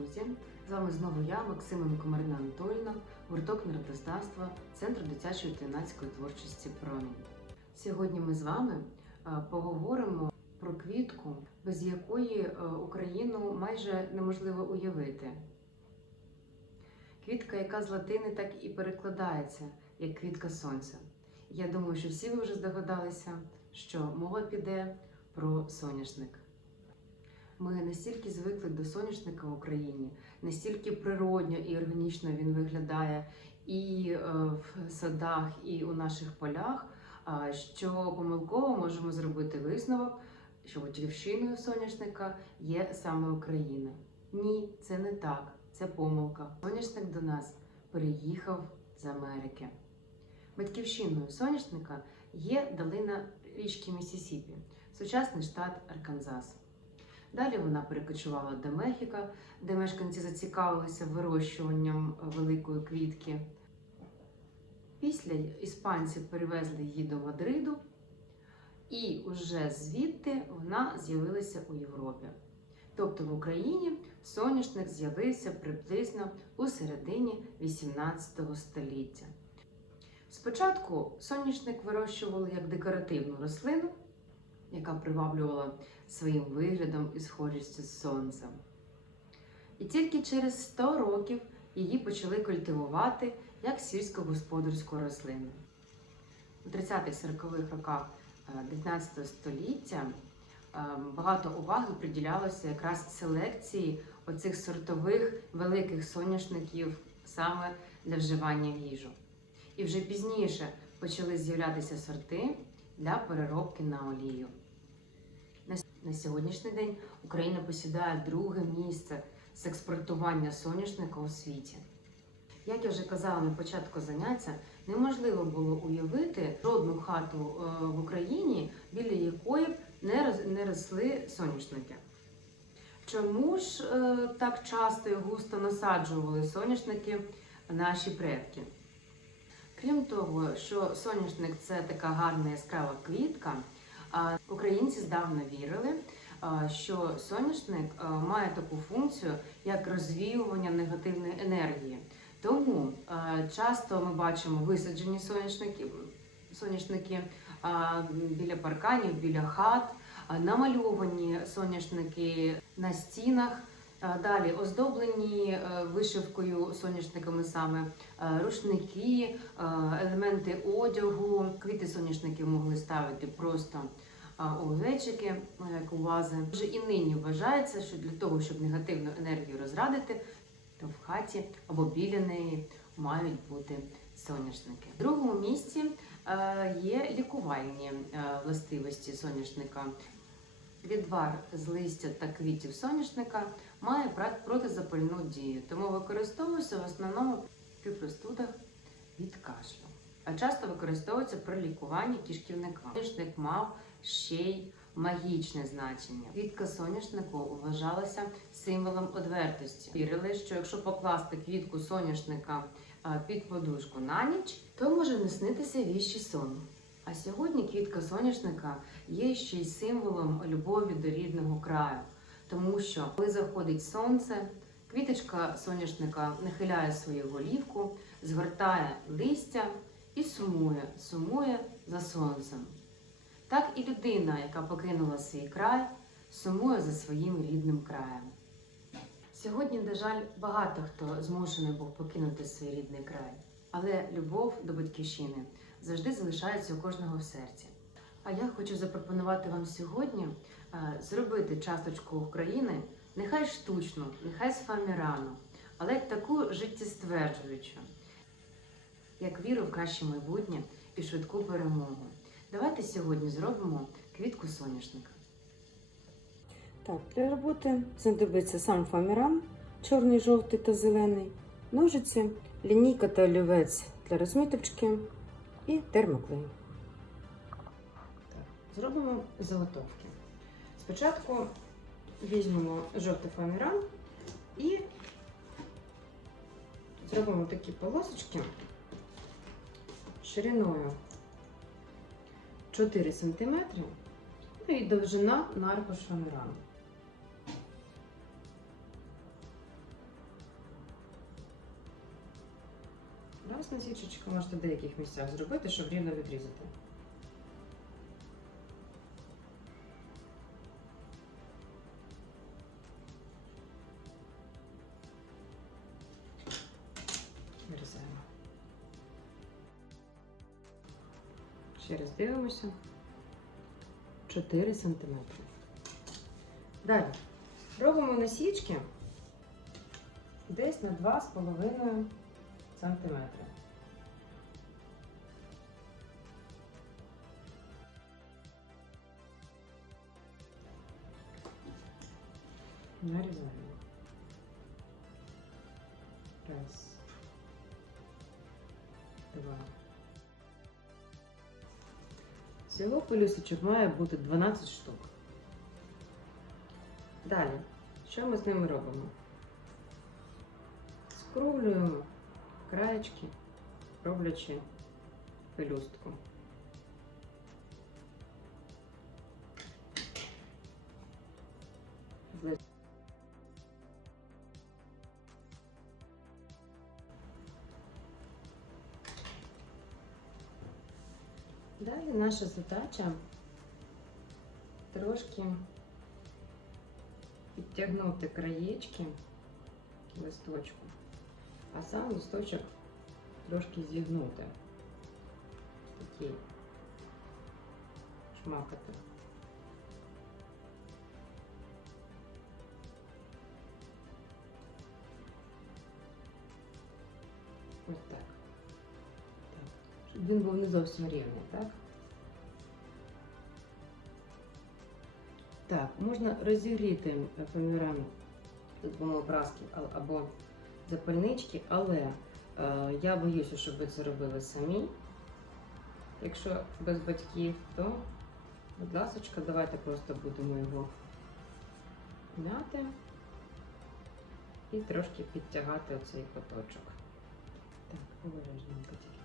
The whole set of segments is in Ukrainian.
друзі! З вами знову я, Максименко Марина Анатольна, гурток народознавства Центру дитячої та юнацької творчості Промінь. Сьогодні ми з вами е, поговоримо про квітку, без якої е, Україну майже неможливо уявити. Квітка, яка з латини так і перекладається як квітка сонця. Я думаю, що всі ви вже здогадалися, що мова піде про соняшник. Ми настільки звикли до соняшника в Україні, настільки природньо і органічно він виглядає і е, в садах, і у наших полях, що помилково можемо зробити висновок, що батьківщиною соняшника є саме Україна. Ні, це не так, це помилка. Соняшник до нас переїхав з Америки. Батьківщиною соняшника є долина річки Місісіпі, сучасний штат Арканзас. Далі вона перекочувала до Мехіка, де мешканці зацікавилися вирощуванням великої квітки. Після іспанці перевезли її до Мадриду, і уже звідти вона з'явилася у Європі. Тобто в Україні соняшник з'явився приблизно у середині 18 століття. Спочатку соняшник вирощували як декоративну рослину, яка приваблювала своїм виглядом і схожістю з сонцем. І тільки через 100 років її почали культивувати як сільськогосподарську рослину. У 30-40-х роках е, 19 століття е, багато уваги приділялося якраз селекції оцих сортових великих соняшників саме для вживання в їжу. І вже пізніше почали з'являтися сорти для переробки на олію. На сьогоднішній день Україна посідає друге місце з експортування соняшника у світі. Як я вже казала на початку заняття, неможливо було уявити жодну хату е, в Україні, біля якої б не росли соняшники. Чому ж е, так часто і густо насаджували соняшники наші предки? Крім того, що соняшник це така гарна яскрава квітка, українці здавна вірили, що соняшник має таку функцію, як розвіювання негативної енергії. Тому часто ми бачимо висаджені соняшники, соняшники біля парканів, біля хат, намальовані соняшники на стінах. Далі оздоблені е, вишивкою соняшниками саме е, рушники, е, елементи одягу. Квіти соняшників могли ставити просто у глечики, е, як у вази. Вже і нині вважається, що для того, щоб негативну енергію розрадити, то в хаті або біля неї мають бути соняшники. В другому місці є лікувальні властивості соняшника. Відвар з листя та квітів соняшника має протизапальну дію, тому використовується в основному при простудах від кашлю. А часто використовується при лікуванні кишківника. Соняшник мав ще й магічне значення. Квітка соняшнику вважалася символом одвертості. Вірили, що якщо покласти квітку соняшника під подушку на ніч, то може не снитися віщий сон. А сьогодні квітка соняшника є ще й символом любові до рідного краю, тому що коли заходить сонце, квіточка соняшника нахиляє свою голівку, згортає листя і сумує, сумує за сонцем. Так і людина, яка покинула свій край, сумує за своїм рідним краєм. Сьогодні, на жаль, багато хто змушений був покинути свій рідний край, але любов до батьківщини завжди залишається у кожного в серці. А я хочу запропонувати вам сьогодні е, зробити часточку України, нехай штучну, нехай з фамірану, але таку життєстверджуючу, як віру в краще майбутнє і швидку перемогу. Давайте сьогодні зробимо квітку соняшника. Так, для роботи знадобиться сам фоаміран, чорний, жовтий та зелений, ножиці, лінійка та олівець для розміточки і термоклей зробимо заготовки. Спочатку візьмемо жовтий фоаміран і зробимо такі полосочки шириною 4 см ну і довжина наркош аркуш фоамірану. на насічечку можете в деяких місцях зробити, щоб рівно відрізати. Ще раз дивимося. 4 см. Далі робимо насічки десь на 2,5 см. Нарізаємо. Раз. Два. Всього пелюсочок має бути 12 штук. Далі, що ми з ними робимо? Скруглюємо краєчки, роблячи пелюстку. Далі наша задача трошки підтягнути краєчки листочку, а сам листочок трошки зігнути. Такий шмакати. Він був не зовсім рівний, так? Так, можна розігріти фоаміран з допомогою праски або запальнички, але е, я боюся, щоб ви це робили самі. Якщо без батьків, то, будь ласка, давайте просто будемо його мяти і трошки підтягати оцей куточок. Так, обережненько тільки.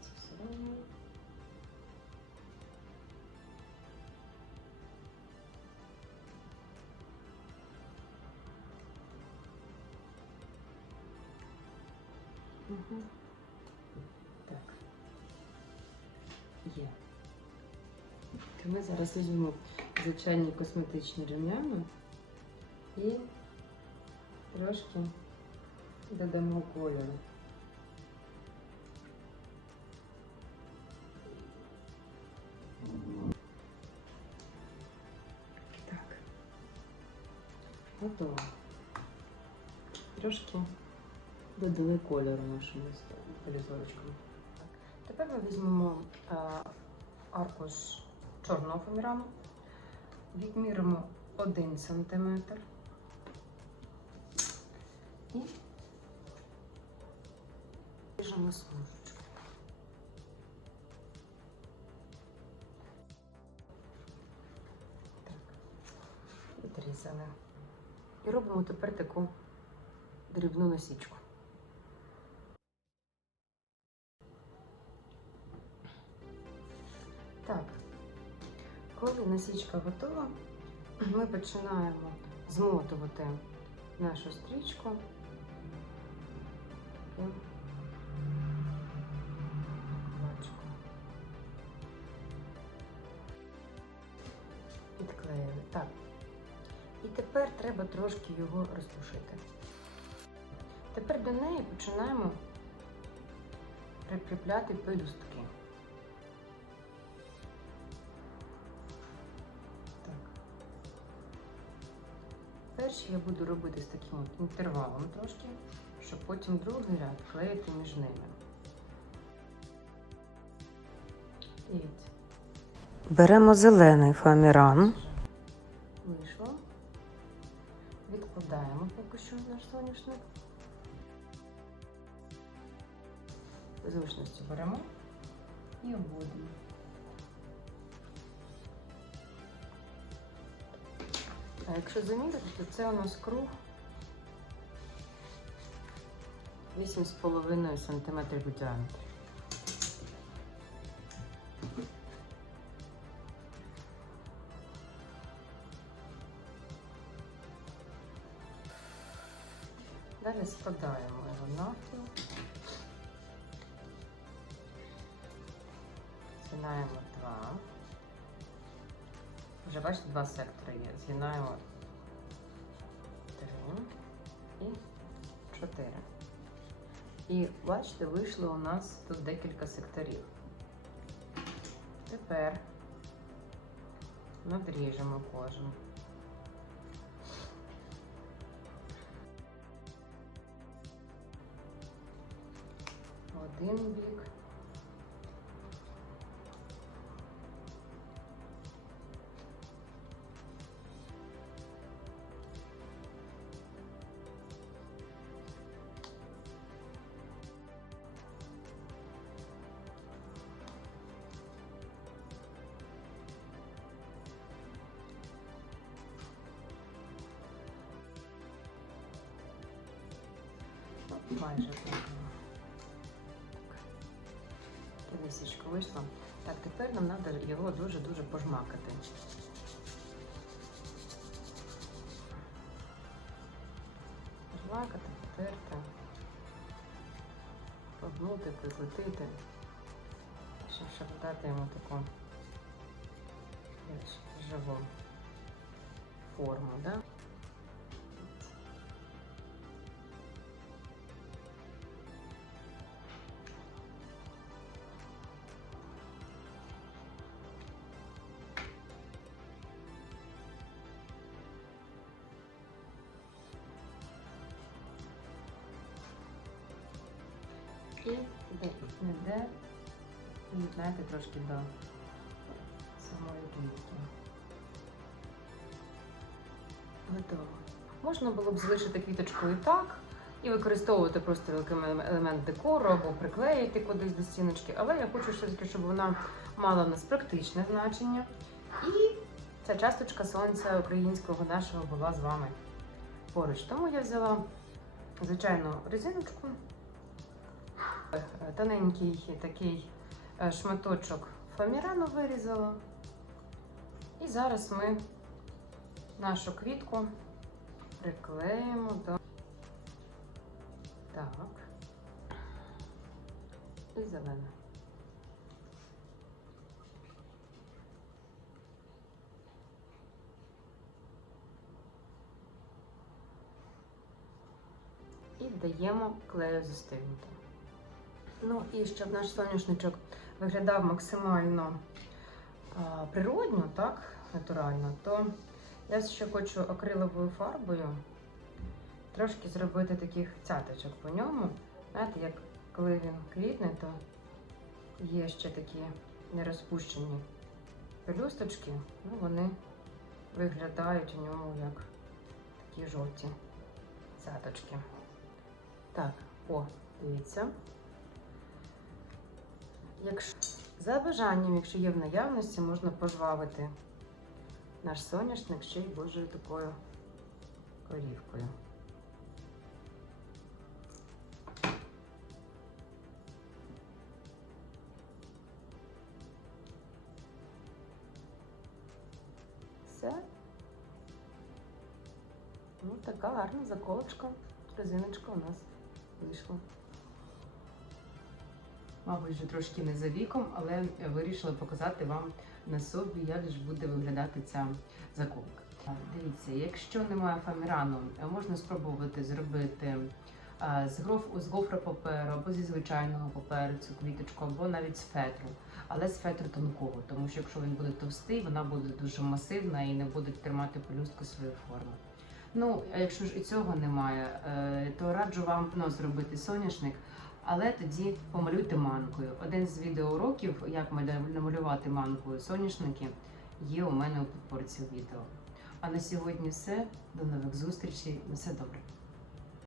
Угу. Так. Є. То ми зараз візьмемо звичайні косметичні рум'яна і трошки додамо кольору. Готово. Трошки додали кольору нашим полізорочкам. Тепер ми візьмемо е, аркуш чорного фоамірану, відміримо 1 см і ріжемо смужечку. Так, відрізали. І робимо тепер таку дрібну насічку. Так, коли насічка готова, ми починаємо змотувати нашу стрічку. Трошки його розпушити. Тепер до неї починаємо прикріпляти пелюстки. Так. Перші я буду робити з таким інтервалом трошки, щоб потім другий ряд клеїти між ними. Беремо зелений фоаміран, Відкладаємо поки що наш соняшник. Зручності беремо і обводимо. А якщо заміряти, то це у нас круг 8,5 см у діаметрі. Далі складаємо його навпіл. згинаємо два. Вже бачите, два сектори є. Згинаємо три і чотири. І бачите, вийшло у нас тут декілька секторів. Тепер надріжемо кожен. Один бік. Майже так. Лисичка вийшла. Так, тепер нам треба його дуже-дуже пожмакати. Пожмакати, потерти, погнути, прикрутити, щоб, щоб дати йому таку живу форму, да? І де де, знаєте, трошки до самої квітки. Готово. Можна було б залишити квіточку і так, і використовувати просто елем- елемент декору або приклеїти кудись до стіночки, але я хочу все-таки, щоб вона мала в нас практичне значення. І ця часточка сонця українського нашого була з вами поруч. Тому я взяла звичайну резиночку тоненький такий е, шматочок фоамірану вирізала. І зараз ми нашу квітку приклеїмо до так. І зелена. І даємо клею застигнути. Ну і щоб наш соняшничок виглядав максимально а, природньо, так, натурально, то я ще хочу акриловою фарбою трошки зробити таких цяточок по ньому. Знаєте, як коли він квітне, то є ще такі нерозпущені пелюсточки, ну вони виглядають у ньому як такі жовті цяточки. Так, о, дивіться. Якщо за бажанням, якщо є в наявності, можна пожвавити наш соняшник ще й божою такою корівкою. Все. Ну, така гарна заколочка, резиночка у нас вийшла. Мабуть, вже трошки не за віком, але вирішила показати вам на собі, як ж буде виглядати ця заколка. Дивіться, якщо немає фамірану, е, можна спробувати зробити з, гофропаперу або зі звичайного паперу цю квіточку, або навіть з фетру, але з фетру тонкого, тому що якщо він буде товстий, вона буде дуже масивна і не буде тримати пелюстку своєї форми. Ну, а якщо ж і цього немає, е, то раджу вам ну, зробити соняшник, але тоді помалюйте манкою. Один з відеоуроків, як намалювати манкою соняшники, є у мене у підборці відео. А на сьогодні все. До нових зустрічей. На все добре.